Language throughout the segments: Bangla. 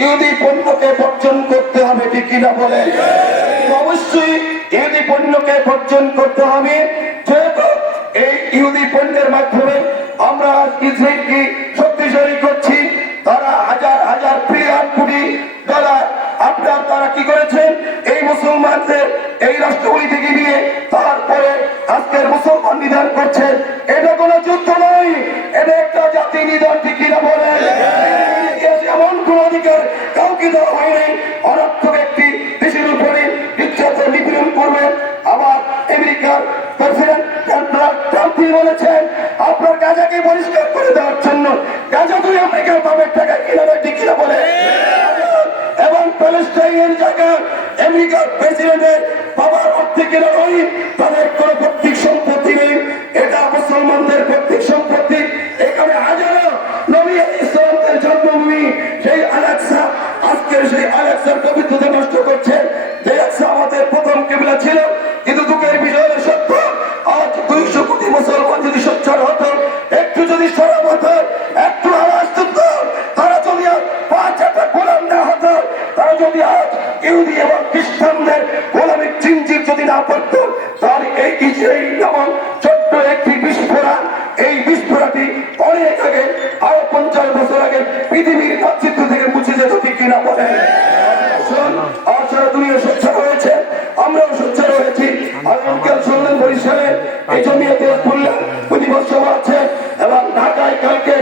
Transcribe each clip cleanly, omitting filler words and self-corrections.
ইহুদি পণ্যকে বর্জন করতে হবে, ঠিক কিনা বলে? অবশ্যই ইহুদি পণ্যকে বর্জন করতে হবে, যেহেতু এই ইহুদি পণ্যের মাধ্যমে আমরা ইসরায়েলকে শক্তিশালী করছি। তারা হাজার হাজার বিলিয়ন কোটি ডলার আপনার তারা কি করেছেন এই মুসলমানদের এই রাষ্ট্রগুলি থেকে নিয়ে তারপরে আজকের মুসলমান নিধন করছেন। এটা কোনো যুদ্ধ নয়, এটা একটা জাতি নিধন, ঠিক কিনা বলেন? এমন কোন অধিকার কাউকে দেওয়া হয়নি অনর্থক একটি দেশের উপরে নির্যাতন নিপীড়ন করবেন। আবার আমেরিকার প্রেসিডেন্ট ট্রাম্প বলেছেন আপনার গাঁজাকে পরিষ্কার করে দেওয়ার জন্য গাঁজা তুই আমেরিকার বামের টাকা কিনা, ঠিক কিনা বলে? এবং প্যালেস্টাইনের জায়গা আমেরিকার প্রেসিডেন্টের বাবার অর্থে কেনা নয়, তাদের কোন পৈতৃক সম্পত্তি নেই, এটা মুসলমানদের পৈতৃক সম্পত্তি। এখানে হাজারো নবী আলাইহিস সালামের জন্মভূমি সেই আল-আকসা, আজকের সেই আল-আকসার পবিত্রতা নষ্ট করছে। যে আকসা আমাদের প্রথম কিবলা ছিল, কিন্তু দুঃখের বিষয় সত্য আজ 200 কোটি মুসলমান যদি সোচ্চার হতো, একটু যদি সরব হতো, একটু আওয়াজ তুলত, তারা যদি 5-6টা গোলাম না হতো, তারা যদি আজ ইহুদি এবং খ্রিস্টানদের গোলামের চিনচির যদি না পড়ত, তাহলে এই ইসরায়েল নামক ছোট্ট একটি বিস্ফোরণ, এই বিস্ফোরণটি অনেক আগে আরো 50 বছর আগে পৃথিবীর মানচিত্র থেকে মুছে যেত, ঠিক কিনা বলে? আর সারা দুনিয়া সোচ্চার হয়েছে, আমরাও সোচ্চার হয়েছি। আগামীকাল সন্ধ্যা বরিশালে এই জমিয়তে বললাম প্রতিবাদ সভা আছে এবং ঢাকায় কালকে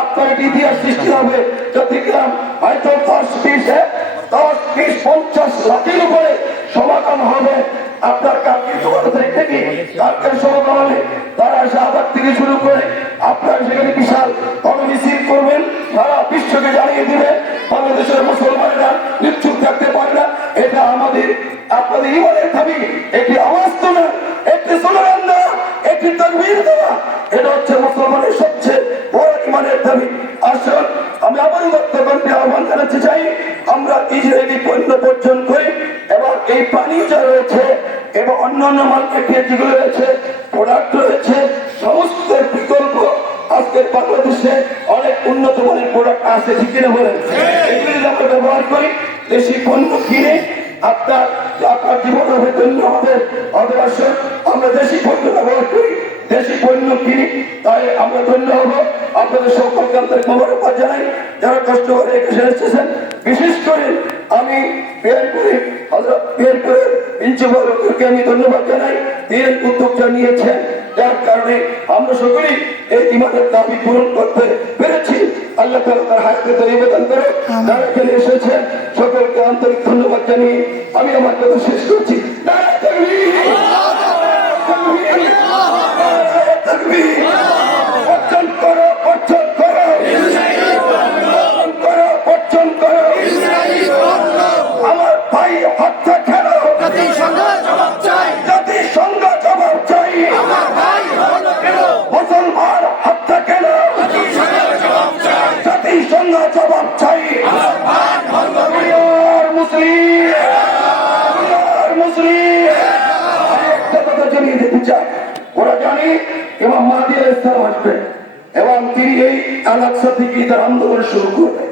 আপনার ইতিহাস সৃষ্টি হবে। চট্টগ্রাম হয়তো 10-20-50 লাখের উপরে সমাগম হবে। আপনার কালকে 14 তারিখ থেকে কালকের সমাগম হবে। তারা শাহবাগ থেকে শুরু করে আপনার সেখানে বিশাল গণমিছিল করবেন, সারা বিশ্বকে জানিয়ে দিবে বাংলাদেশের মুসলমানেরা নিশ্চুপ থাকতে পারে না। এটা আমাদের আপনাদের ইমানের দাবি, একটি আওয়াজ তোলা, একটি স্লোগান দেওয়া, একটি তাকবীর দেওয়া, এটা হচ্ছে মুসলমানের সবচেয়ে বড় ইমানের দাবি। আসুন আমি আবারও বক্তব্যে আহ্বান জানাতে চাই, আমরা ইসরায়েলি পণ্য বর্জন করি এবং এই পানি যা রয়েছে এবং অন্যান্য মার্কেট যেগুলো রয়েছে, প্রোডাক্ট রয়েছে, সমস্ত বিকল্প আজকের বাংলাদেশে অনেক উন্নত মানের প্রোডাক্ট আছে, ঠিক কিনা বলেন? এগুলি যদি আমরা ব্যবহার করি, দেশি পণ্য কিনে আপনার জীবন হবে ধন্য হবে। অবশ্য আমরা দেশি পণ্য ব্যবহার করি, দেশি পণ্য কিনি, তাই আমরা ধন্য হব। আপনাদের সকলকে আন্তরিক মোবারকবাদ জানাই যারা কষ্ট করে এসে এসেছেন। বিশেষ করে আমি আমি ধন্যবাদ জানাই, তিনি উদ্যোগটা নিয়েছেন, যার কারণে আমরা সকলেই এই ইমানের দাবি পূরণ করতে পেরেছি। আল্লাহ তাআলা তার হায়াতে নিবেদন করে যারা এখানে এসেছেন সকলকে আন্তরিক ধন্যবাদ জানিয়ে আমি আমার কথা শেষ করছি। নারায়ে তাকবীর, তাকবীর, বর্জন করো, বর্জন করো, বর্জন করো, আমার ভাই হত্যা কেন? জাতিসংঘ জবাব চাই, জাতিসংঘ জবাব চাই, আমার ভাই হলো কেন? মুসলমান হত্যা কেন? জাতিসংঘ জবাব চাই, আমার ভাই হলো কেন? মুসলিম, মুসলিম, একটা কথা জানিয়ে দিতে চাই, ওরা জানি ইমাম মাহদী আলাইহিস সালাম আসবে এবং তিনি এই আল-আকসা থেকে তার আন্দোলন শুরু করবে,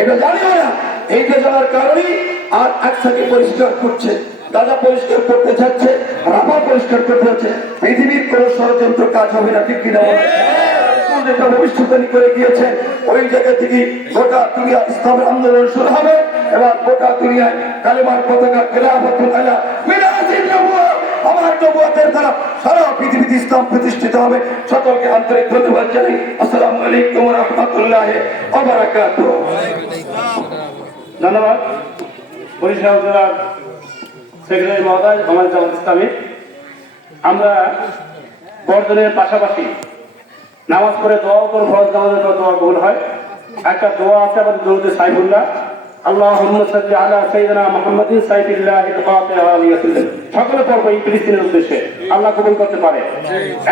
এটা জানি না। এইটা জানার কারণেই আর আকসাকে পরিষ্কার করছে, দাদা পরিষ্কার করতে যাচ্ছে, রাফা পরিষ্কার করতে যাচ্ছে। পৃথিবীর কোন ষড়যন্ত্র কাজ হবে না, ঠিক কিনা? যেটা ভবিষ্যৎবাণী করে গিয়েছে, ওই জায়গা থেকে গোটা দুনিয়া ইসলামের আন্দোলন শুরু হবে এবং গোটা দুনিয়ায় কালেমার পতাকা খেলাফতুল আলা মিনাজিল নবুওয়া, আমার নবুয়তের দ্বারা সারা পৃথিবীতে ইসলাম প্রতিষ্ঠিত হবে। সকলকে আন্তরিক ধন্যবাদ জানাই। আসসালামু আলাইকুম ওয়া রাহমাতুল্লাহি ওয়া বারাকাতুহু। ধন্যবাদ বরিশাল জেলার সেক্রেটারি মহোদয় জামাত ইসলামী। আমরা বর্জনের পাশাপাশি নামাজ পড়ে দোয়াও করে ফরজ নামাজের পর দোয়া কবুল হয়। একটা দোয়া আছে আমাদের দরুদ সাইফুল্লাহ, আল্লাহুম্মা সাল্লি আলা সাইয়্যিদিনা মুহাম্মাদিন সাইয়্যিদিল ফাতিহা আলাইহি ওয়াসাল্লাম। সকলে পড়বো এই ফিলিস্তিনের উদ্দেশ্যে, আল্লাহ কবুল করতে পারে।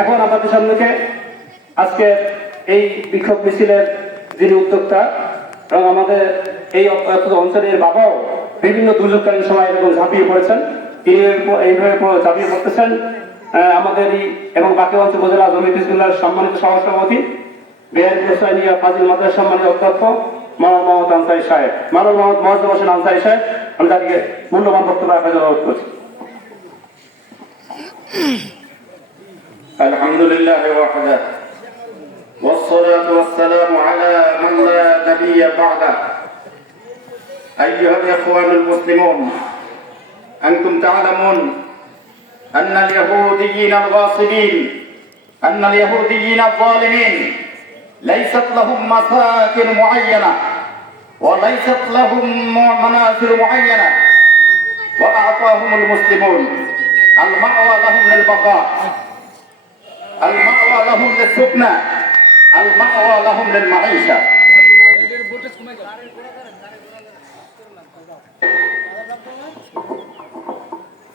এখন আমাদের সামনে আজকে এই বিক্ষোভ মিছিলের যিনি উদ্যোক্তা এবং আমাদের এই অঞ্চলের বাবাও বিভিন্ন দুর্যোগকালীন সময় এরকম ঝাঁপিয়ে পড়েছেন, তিনি এইভাবে ঝাঁপিয়ে পড়তেছেন আমাদের এবং বাকি অঞ্চল উপজেলা জমিয়ত হিজবুল্লাহর সম্মানিত সহসভাপতি বেয়ার হোসাইনিয়া ফাজিল মাদ্রাসার সম্মানিত অধ্যক্ষ মানব মোহাম্মদ আনসারী সাহেব, মানব মোহাম্মদ মহাজম হোসেন আনসারী সাহেব, আমি তাদেরকে মূল্যবান বক্তব্য রাখার জন্য অনুরোধ করছি। আলহামদুলিল্লাহ ওয়াহদা والصلاة والسلام على من لا نبي بعده أيها الإخوان المسلمون أنتم تعلمون أن اليهوديين الغاصبين أن اليهوديين الظالمين ليست لهم مساكن معينة وليست لهم منازل معينة وأعطاهم المسلمون المأوى لهم للبقاء المأوى لهم للسكنى المأوى لهم للمعيشة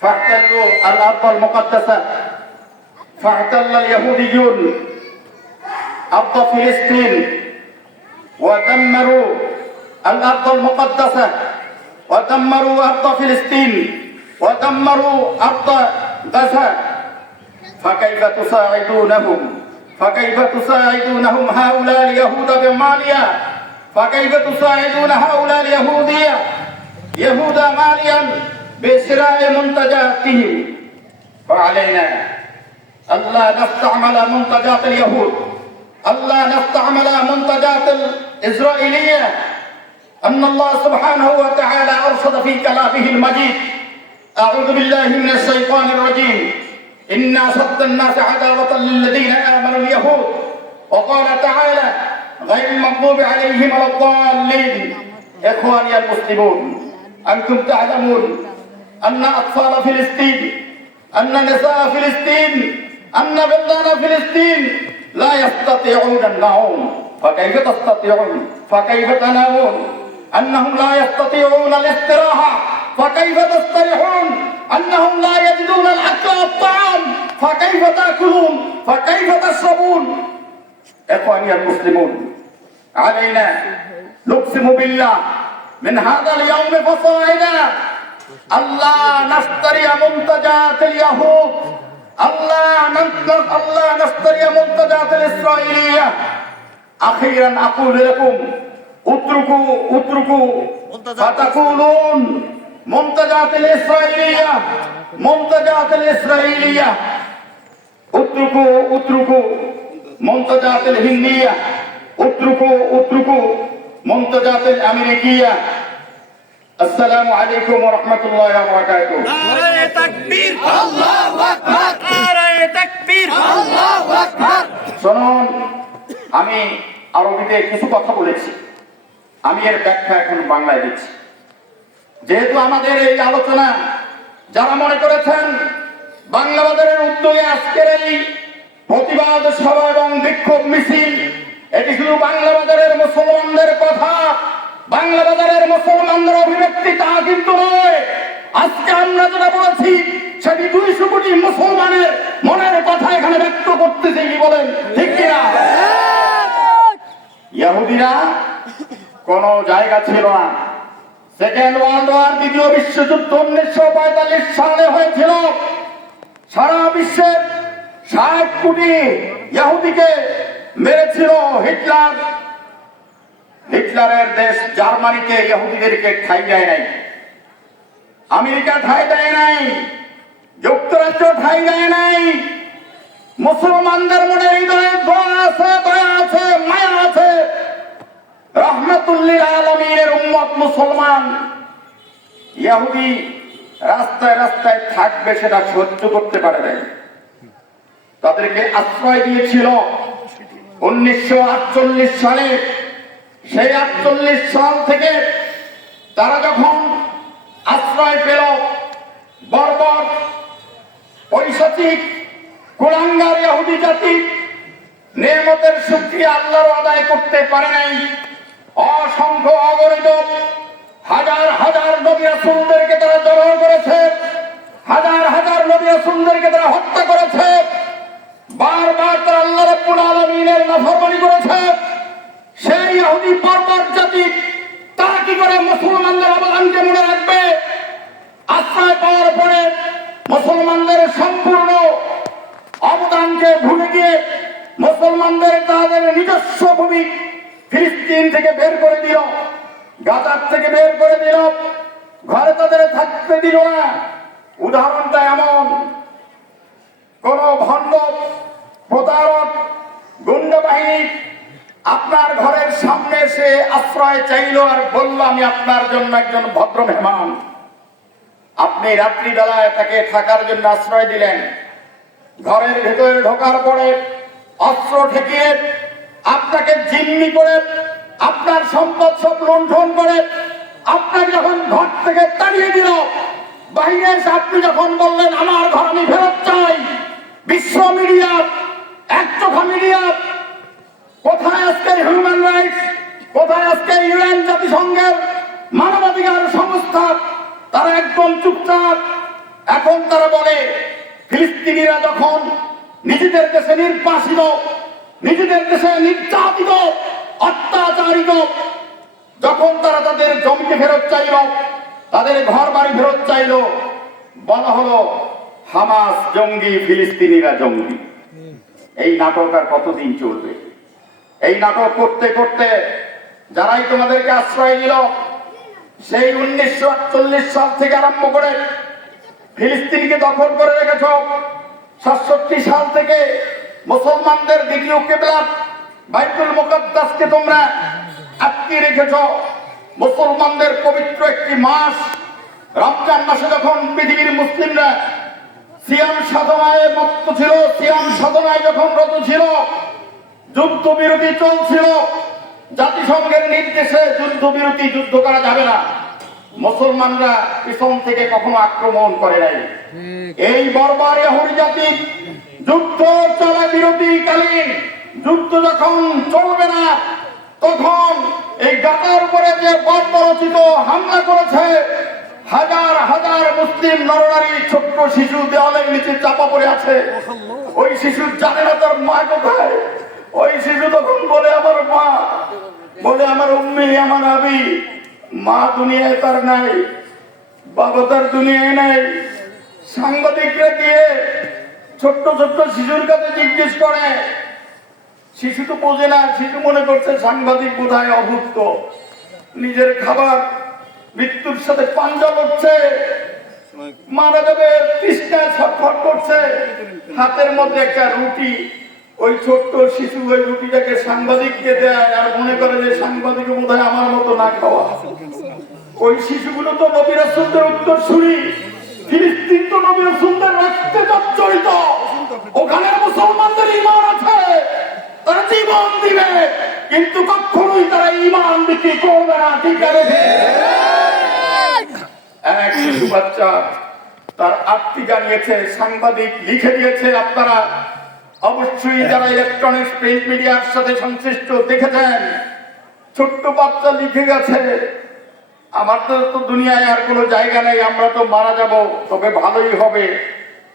فاحتلوا الأرض المقدسة فاحتل اليهوديون أرض فلسطين ودمروا الأرض المقدسة ودمروا أرض فلسطين ودمروا أرض غزة فكيف تساعدونهم فكيف تساعدونهم هؤلاء اليهود بماليا فكيف تساعدون هؤلاء اليهودية يهود ماليا بشراء منتجاتهم فعلينا ألا نستعمل منتجات اليهود ألا نستعمل منتجات الإسرائيلية أن الله سبحانه وتعالى أرشد في كلامه المجيد أعوذ بالله من الشيطان الرجيم إنا أشد الناس عداوة للذين آمنوا اليهود وقال تعالى غير المغضوب عليهم ولا الضالين إخواني المسلمون أنتم تعلمون أن أطفال فلسطين أن نساء فلسطين أن بلدان فلسطين لا يستطيعون النوم فكيف تستطيعون فكيف تنامون أنهم لا يستطيعون الاستراحة فكيف تستريحون أنهم لا يجدون الأكل والطعام فكيف تأكلون فكيف تشربون إخواني المسلمون علينا نقسم بالله من هذا اليوم فصاعدا ألا نشتري منتجات اليهود ألا نشتري منتجات الإسرائيلية أخيرا أقول لكم اتركوا فتقولون منتجات الإسرائيلية اتركوا منتجات الهندية اتركوا منتجات الأمريكية السلام عليكم ورحمة الله وبركاته নারে তাকবীর আল্লাহু আকবার নারে তাকবীর আল্লাহু আকবার শুনুন আমি আরবিতে কিছু কথা বলেছি আমি এর ব্যাখ্যা এখন বাংলায় দিচ্ছি যেহেতু আমাদের এই আলোচনা যারা মনে করেছেন বাংলা বাজারের উদ্যোগে আজকের এই প্রতিবাদ সভা এবং বিক্ষোভ মিছিল এটি শুধু বাংলা বাজারের মুসলমানদের কথা বাংলা বাজারের মুসলমানদের অভিব্যক্তি তা কিন্তু নয় আজকে আমরা যেটা বলেছি সেটি 200 কোটি মুসলমানের মনের কথা এখানে ব্যক্ত করতেছে কি বলেন ঠিক কিনা ইহুদিরা কোন জায়গা ছিল না সেকেন্ড ওয়ার্ল্ড ওয়ার দ্বিতীয় বিশ্বযুদ্ধ 1945 সালে হয়েছিল সারা বিশ্বের 60 কোটি ইহুদিকে মেরেছিল হিটলারের দেশ জার্মানিতে ইহুদিদেরকে ঠাঁই দেয় নাই আমেরিকা ঠাঁই দেয় নাই যুক্তরাষ্ট্র ঠাঁই দেয় নাই মুসলমানদের মনে হৃদয়ে দয়া আছে মায়া আছে রহমাতুল্লিল আলামিনের উম্মত মুসলমান ইহুদি রাস্তায় রাস্তায় থাকবে সেটা সহ্য করতে পারে নাই তাদেরকে আশ্রয় দিয়েছিল 1948 সালে সেই 48 সাল থেকে তারা যখন আশ্রয় পেল বর্বর পৈশাচিক কুলাঙ্গার ইহুদি জাতি নিয়ামতের শুকরিয়া আল্লাহর আদায় করতে পারে নাই অসংখ্য অগণিত হাজার হাজার নবী রাসূলদেরকে তারা জড়ো করেছে হাজার হাজার নবী রাসূলদেরকে তারা হত্যা করেছে বারবার তারা আল্লাহ রাব্বুল আলামিনের নাফরমানি করেছে সেই ইহুদি বর্বর জাতি তারা কি করে মুসলমানদের অবদানকে মনে রাখবে আশ্রয় পাওয়ার পরে মুসলমানদের সম্পূর্ণ অবদানকে ভুলে গিয়ে মুসলমানদের তাদের নিজস্ব ভূমি ফিলিস্তিন থেকে বের করে দিল গাজার থেকে বের করে দিল, ঘরে তাদের থাকতে দিল না। উদাহরণটা এমন, কোন ভণ্ড প্রতারক গুন্ডা বাহিনী আপনার ঘরের সামনে এসে আশ্রয় চাইল আর বলল আমি আপনার জন্য একজন ভদ্র মেহমান। আপনি রাত্রিবেলায় তাকে থাকার জন্য আশ্রয় দিলেন। ঘরের ভেতরে ঢোকার পরে অস্ত্র ঠেকিয়ে আপনাকে জিম্মি করে আপনার সম্পদ সব লুণ্ঠন করে আপনাকে যখন ঘর থেকে তাড়িয়ে দিল, বাইরে এসে আপনি যখন বললেন আমার ঘর আমি ফেরত চাই, বিশ্ব মিডিয়া, একচোখা মিডিয়া, কোথায় আজকে হিউম্যান রাইটস, কোথায় আজকে ইউএন জাতিসংঘের মানবাধিকার সংস্থা? তারা একদম চুপচাপ। এখন তারা বলে ফিলিস্তিনিরা যখন নিজেদের দেশে নির্বাসিত, নিজেদের দেশে নির্যাতিত, অত্যাচারিত, যখন তারা তাদের জমিতে ফেরত চাইল, তাদের ঘর বাড়ি ফেরত চাইল, বলা হলো হামাস জঙ্গি, ফিলিস্তিনিরা জঙ্গি। এই নাটক আর কতদিন চলবে? এই নাটক করতে করতে যারাই তোমাদেরকে আশ্রয় দিল, সেই 1948 সাল থেকে আরম্ভ করে ফিলিস্তিনকে দখল করে রেখেছ। 67 সাল থেকে মুসলমানদের দ্বিতীয় কিবলা বাইতুল মুকাদ্দাসকে তোমরা আটকে রেখেছ। মুসলমানদের পবিত্র একটি মাস রমজান মাসে যখন পৃথিবীর মুসলিমরা সিয়াম সাধনায় মত্ত ছিল, সিয়াম সাধনায় যখন রত ছিল, যুদ্ধবিরতি চলছিল, জাতিসংঘের নির্দেশে যুদ্ধবিরতি, যুদ্ধ করা যাবে না, মুসলমানরা পিছন থেকে কখনো আক্রমণ করে নাই। এই বর্বর ইহুদি জাতি যুদ্ধ চলা বিরতিকালীন যুদ্ধ যখন চলবে না, তখন এই গাজার উপরে যে বর্বরচিত হামলা করেছে, হাজার হাজার মুসলিম নরনারী, ছোট্ট শিশু দেওয়ালের নিচে চাপা পড়ে আছে। ওই শিশু জানে না তার মা কোথায়। ওই শিশু তখন বলে আমার মা, বলে আমার উম্মি, আমার আবি। মা দুনিয়ায় তার নাই, বাবা তার দুনিয়ায় নাই। সাংবাদিকরা গিয়ে ছোট্ট ছোট্ট শিশুর কাছে জিজ্ঞেস করে, শিশু তো বোঝে না, শিশু মনে করছে সাংবাদিক বোধহয় অভুক্ত, নিজের খাবার মৃত্যুর সাথে পাঞ্জা লড়ছে, মারা যাবে, তৃষ্ণায় ছটফট করছে, হাতের মধ্যে একটা রুটি। ওই ছোট্ট শিশু ওই রুটিটাকে সাংবাদিককে দেয় আর মনে করে যে সাংবাদিক বোধহয় আমার মতো না খাওয়া। ওই শিশুগুলো তো নবী রাসূলদের উত্তরসূরি। ফিলিস্তিন তো নবী রাসূলদের রক্তে জর্জরিত। ওখানে মুসলমানদের ঈমান আছে, তারা জীবন দিবে, কিন্তু কখনোই তারা ঈমান বিক্রি করবে না। ঠিক আছে? এক শিশু বাচ্চা তার আত্মী জানিয়েছে, সাংবাদিক লিখে দিয়েছে। আপনারা অবশ্যই যারা ইলেকট্রনিক্স প্রিন্ট মিডিয়ার সাথে সংশ্লিষ্ট দেখেছেন, ছোট্ট বাচ্চা লিখে গেছে, আমাদের তো দুনিয়ায় আর কোনো জায়গা নেই, আমরা তো মারা যাব, তবে ভালোই হবে,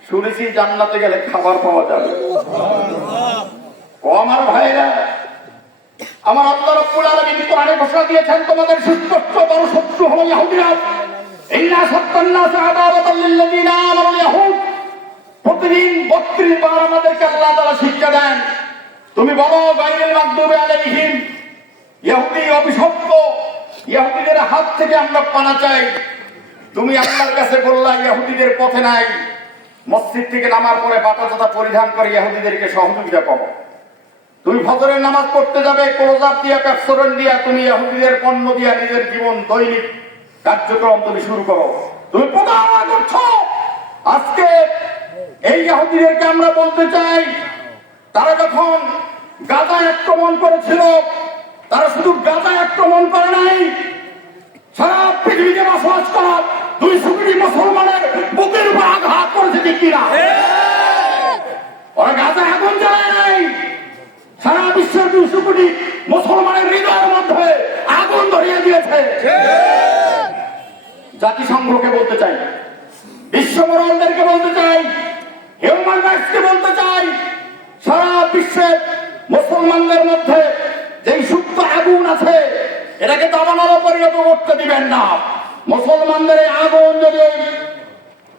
শুনেছি জান্নাতে গেলে খাবার পাওয়া যাবে। ও আমার ভাইরা, আমার আল্লাহ রাব্বুল আলামিন কোরআনে ঘোষণা দিয়েছেন, তোমাদের সুস্পষ্ট বড় শত্রু হলো ইহুদিরা। ইন্না সাত্তান্নাস আদাওয়াতাল লিল্লাযিনা আমানুল ইয়াহুদ। প্রতিদিন 32 বার আমাদেরকে আল্লাহ তাআলা শিক্ষা দেন। তুমি বলো গায়রুল মাগদুবি আলাইহিম, ইহুদি অভিশপ্ত, ইহুদিদের হাত থেকে আমরা পানা চাই। তুমি আল্লাহর কাছে বললা ইহুদিদের পথে নাই, মসজিদ থেকে নামার পরে বাটা পরিধান করে ইহুদিদেরকে সহযোগিতা করো। তুমি ফজরের নামাজ পড়তে যাবে, ক্লোজ-আপ দিয়া, পেপসোডেন্ট দিয়া, তুমি ইহুদিদের পণ্য দিয়া নিজের জীবন দৈনিক কার্যক্রম তুমি শুরু করো। তুমি প্রতারণা করছো। আজকে এই ইহুদিদেরকে আমরা বলতে চাই, তারা যখন গাজা আক্রমণ করেছিল, তারা শুধু গাজা আক্রমণ করে নাই, সারা পৃথিবীতে বসবাস করা 200 কোটি মুসলমানের বুকের উপর আঘাত করেছে। ঠিক কিনা? ওরা গাজা আগুন জ্বালায় নাই, সারা বিশ্বের 200 কোটি মুসলমানের হৃদয়ের মধ্যে আগুন ধরিয়ে দিয়েছে। জাতিসংঘকে বলতে চাই, বিশ্ব মোরালদেরকে বলতে চাই, হিউম্যান রাইটসকে বলতে চাই, সারা বিশ্বের মুসলমানদের মধ্যে যেই সুপ্ত আগুন আছে, এটাকে দাবানলে পরিণত করতে দিবেন না। মুসলমানদের এই আগুন যদি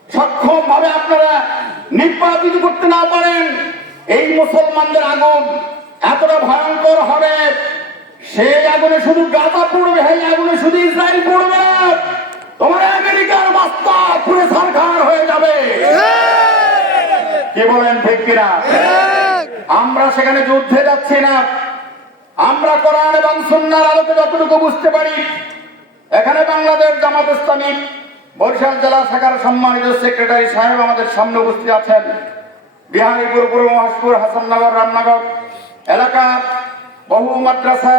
সক্ষম ভাবে আপনারা নির্বাপিত করতে না পারেন, এই মুসলমানদের আগুন এতটা ভয়ঙ্কর হবে, সেই আগুনে শুধু গাজা পড়বে, এই আগুনে শুধু ইসরায়েল পড়বে না, তোমার আমেরিকার বাস্তা পুরে সরকার হয়ে যাবে। কি বলেন ঠিক কিনা? আমরা সেখানে যুদ্ধে যাচ্ছি না, আমরা কোরআন এবং সুন্নাহর আলোকে যতটুকু বুঝতে পারি, এখানে বাংলাদেশ জামাত ইসলামী বরিশাল জেলা শাখার সম্মানিত সেক্রেটারি সাহেব আমাদের সামনে উপস্থিত আছেন। বিহারীপুর, পূর্ব মহেশপুর, হাসাননগর, রামনগর এলাকার বহু মাদ্রাসা,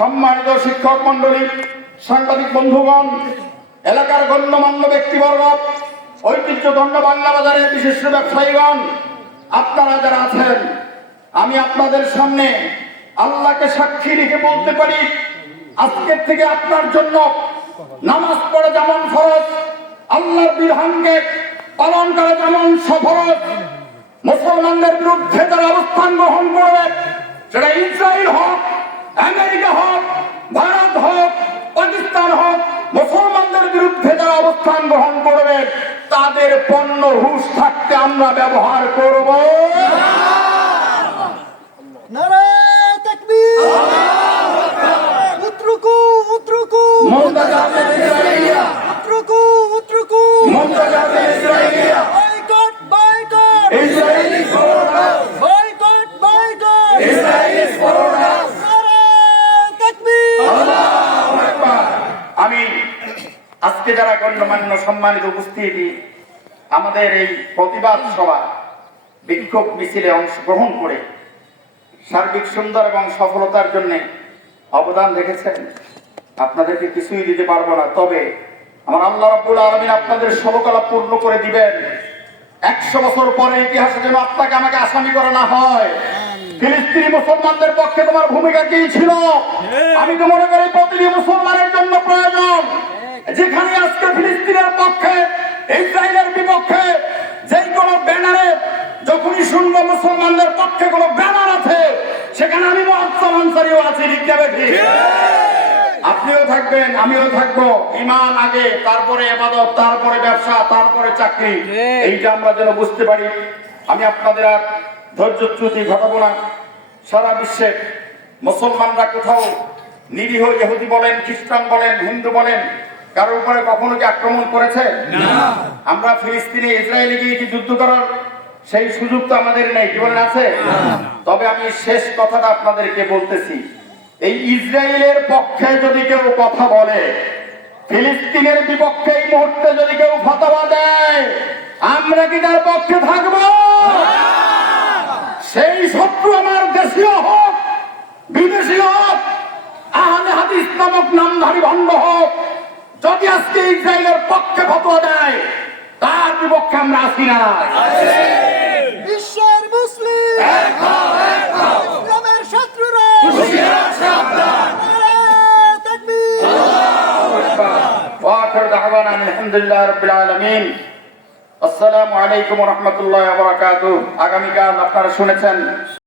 সম্মানিত শিক্ষক মন্ডলী, সাংবাদিক বন্ধুগণ, এলাকার গণ্যমান্য ব্যক্তিবর্গ, ঐতিহ্যধন্য বাংলা বাজারের বিশিষ্ট ব্যবসায়ীগণ, আপনারা যারা আছেন, আমি আপনাদের সামনে আল্লাহকে সাক্ষী রেখে বলতে পারি, আজকের থেকে আপনার জন্য নামাজ পড়ে যেমন ফরজ, আল্লাহর বিধানকে পালন করা যেমন সফরজ, মুসলমানদের বিরুদ্ধে যারা অবস্থান গ্রহণ করবে, সেটা ইসরায়েল হোক, আমেরিকা হোক, ভারত হোক, পাকিস্তান হোক, মুসলমানদের বিরুদ্ধে যারা অবস্থান গ্রহণ করবে, তাদের পণ্য হুঁশ থাকতে আমরা ব্যবহার করব। নারায়ে তাকবীর, উতরুকু উতরুকু, মুনতাজাতুল ইসরাইলিয়া, উতরুকু উতরুকু, মুনতাজাতুল ইসরাইলিয়া, boycott boycott, Israel is for boycott boycott, Israel is for নারায়ে তাকবীর। আল্লাহু আকবার। আমি আজকে যারা গণ্যমান্য সম্মানিত উপস্থিতি, আমাদের এই প্রতিবাদ সভা বিক্ষোভ মিছিলে অংশগ্রহণ করে সার্বিক সুন্দর এবং সফলতার জন্য অবদান রেখেছেন, আপনাদেরকে কিছুই দিতে পারবো না, তবে আমার আল্লাহ রাব্বুল আলামিন আপনাদের সবকলা পূর্ণ করে দিবেন। 100 বছর পরে ইতিহাসে যেন আপনাকে আমাকে আসামি করা না হয়। ফিলিস্তিনি মুসলমানদের পক্ষে তোমার ভূমিকা কি ছিল? আমি তো মনে করি প্রতিটি মুসলমানের জন্য প্রয়োজন, যেখানে আজকে ফিলিস্তিনের পক্ষে, ইসরায়েলের বিপক্ষে যে কোনো ব্যানারে যখনই শুনবো মুসলমানদের পক্ষে কোনো ব্যানার আছে, সেখানে আমি মুআজ্জম আনসারীও আছি। ঠিক না বেঠিক? আপনিও থাকবেন, আমিও থাকবো। ঈমান আগে, তারপরে ইবাদত, তারপরে ব্যবসা, তারপরে চাকরি। এইটা আমরা যেন বুঝতে পারি। আমি আপনাদের আর ধৈর্যচ্যুতি ঘটাবো না। সারা বিশ্বে মুসলমানরা কোথাও নিরীহ ইহুদি বলেন, খ্রিস্টান বলেন, হিন্দু বলেন, কারোর উপরে কখনো কি আক্রমণ করেছে? আমরা ফিলিস্তিনে, ইসরায়েলে গিয়ে কি যুদ্ধ করার সেই সুযোগ তো আমাদের নেই। জীবনে আছে? তবে আমি শেষ কথাটা আপনাদেরকে বলতেছি, এই ইসরায়েলের পক্ষে যদি কেউ কথা বলে, ফিলিস্তিনের বিপক্ষে এই মুহূর্তে যদি কেউ ফতোয়া দেয়, আমরা কি তার পক্ষে থাকবো? সেই শত্রু আমার দেশীয় হোক, বিদেশি হোক, আহলে হাদিস নামক নামধারী ভণ্ড হোক, যদি আজকে ইসরায়েলের পক্ষে ফতোয়া দেয়, তার বিপক্ষে আমরা আসি না। বিশ্বের মুসলিম ইসলামের শত্রুরা নারায়ে তাকবীর। ওয়াখির দাওয়ানা আলহামদুলিল্লাহি রাব্বিল আলামিন। আসসালামু আলাইকুম ওয়া রাহমাতুল্লাহি ওয়া বারাকাতুহু। আগামীকাল আপনারা শুনেছেন